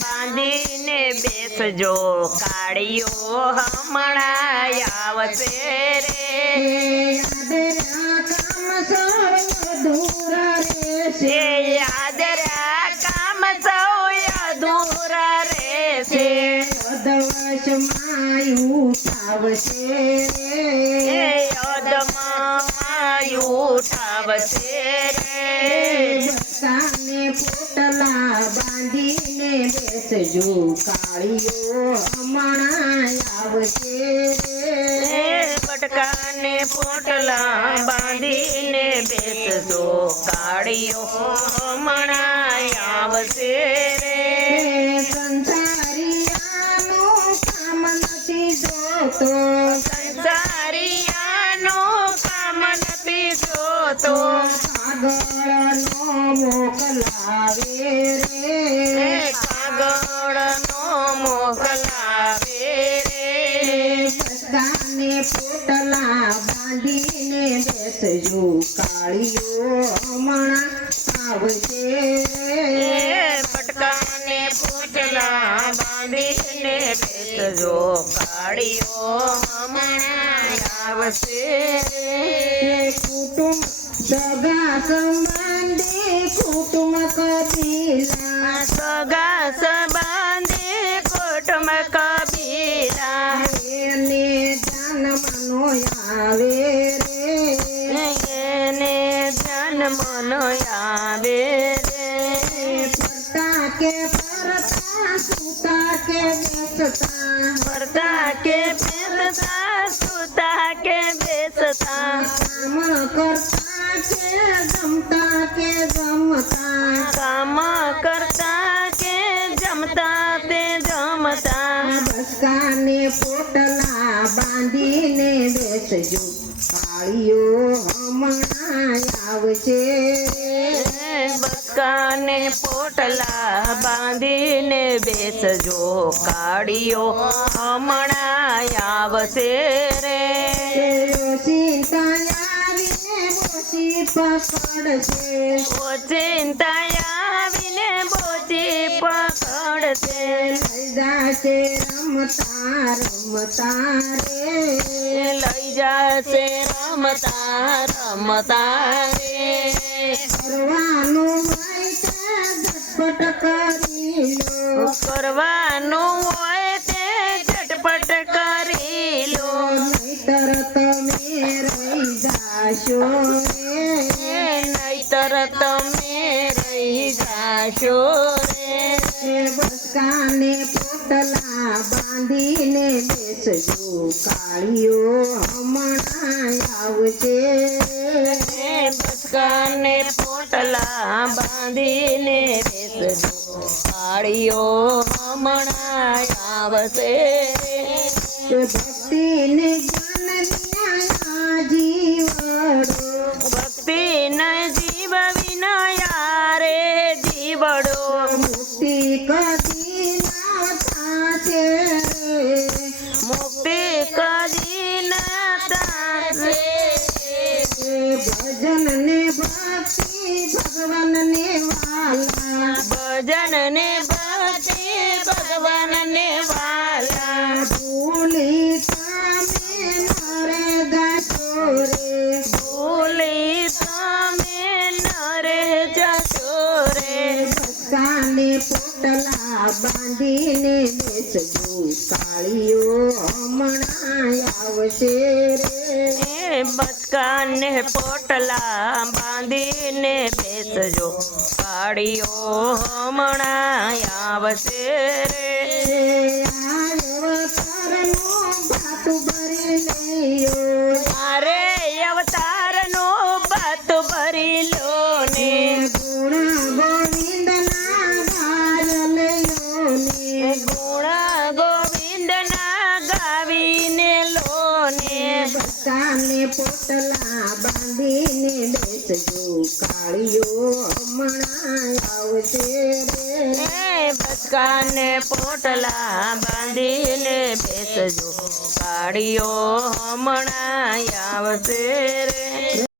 બાંધીને બેસજો કાળીઓ હમણાં આવશે રે યાદ રા કામ સૌ અધૂરા રહેશે યાદ રા કામ સૌ અધૂરા રહેશે અદવશમાં ઉઠાવશે રે અદમાં ઉઠાવશે રે બસકાને પોટલા બાંધીને બેસજો કાળીઓ હમણાં આવશે રે બટકાને પોટલા બાંધીને બેસજો કાળીઓ હમણાં આવશે રે સંસારિયાનું કામ નથી જોતો સંસારિયાનું કામ નથી જોતો કાગળનો મોકલાવે રે કાગળનો મોકલાવે રે બસકાને પોટલા બાંધીને બેસજો કાળીઓ હમણાં આવશે રે પટકાને પોટલા બાંધીને બેસજો કાળીઓ હમણાં આવશે રે કુટુંબ સગા સંબંધી કુટુંબ કબીલા સગા સંબંધી કુટુંબ કબીલા એને જન્મનો આવે રે એને જન્મનો આવે રે ફરતા કે ફરતા સુતા કે બેસતા ફરતા કે બેસતા સુતા કે બેસતા કામ કરતા કે જમતા કે જમતા કામ કરતા કે જમતા તે જમતા બસકાને પોટલા બાંધીને બેસજો કાળીઓ હમણાં આવશે રે બસકાને પોટલા બાંધીને બેસજો કાળીઓ હમણાં આવશે રે ચિંતા આવીને બોચી પકડશે ચિંતા આવીને બોચી પકડશે લઈ જાશે રમતા રમતા રે લઈ જશે રમતા રમતા રે કરવાનું હોય તે ઝટપટ કરી લો કરવાનું હોય તે ઝટપટ કરી લો નહીતર તમે રહી જાશો રે નહીતર તમે રહી જાશો રે બસકાને પોટલા બાંધીને બેસજો કાળીઓ હમણાં આવશે બસકાને પોટલા બાંધીને બેસજો કાળીઓ હમણાં આવશે ભક્તિને જ્ઞાન જીવડો ભક્તિ ન જીવ વિનયા રે જીવડો મુક્તિ કદી ના થાશે મુક્તિ કદી ના થાશે ભજન ને ભક્તિ ભગવાન ને વાલા ભજન ને ભક્તિ ભગવાન ને વાલા ભૂલી તમે નરે દાશો રે ભૂલી તમે નરે જશો રે બસકાને પોટલા બાંધીને બેસજો કાળીઓ હમણાં આવશે રે બસકાને પોટલા બાંધીને બેસજો કાળીઓ હમણાં આવશે રે અરે અવતારનો બાત ભરી લો ને ગુણ ગોવિંદના ગાવીને લો ને બસકાને પોટલા બાંધીને બેસજો કાળીઓ હમણાં આવશે રે બસકાને પોટલા બાંધીને બેસજો કાળીઓ હમણાં આવશે રે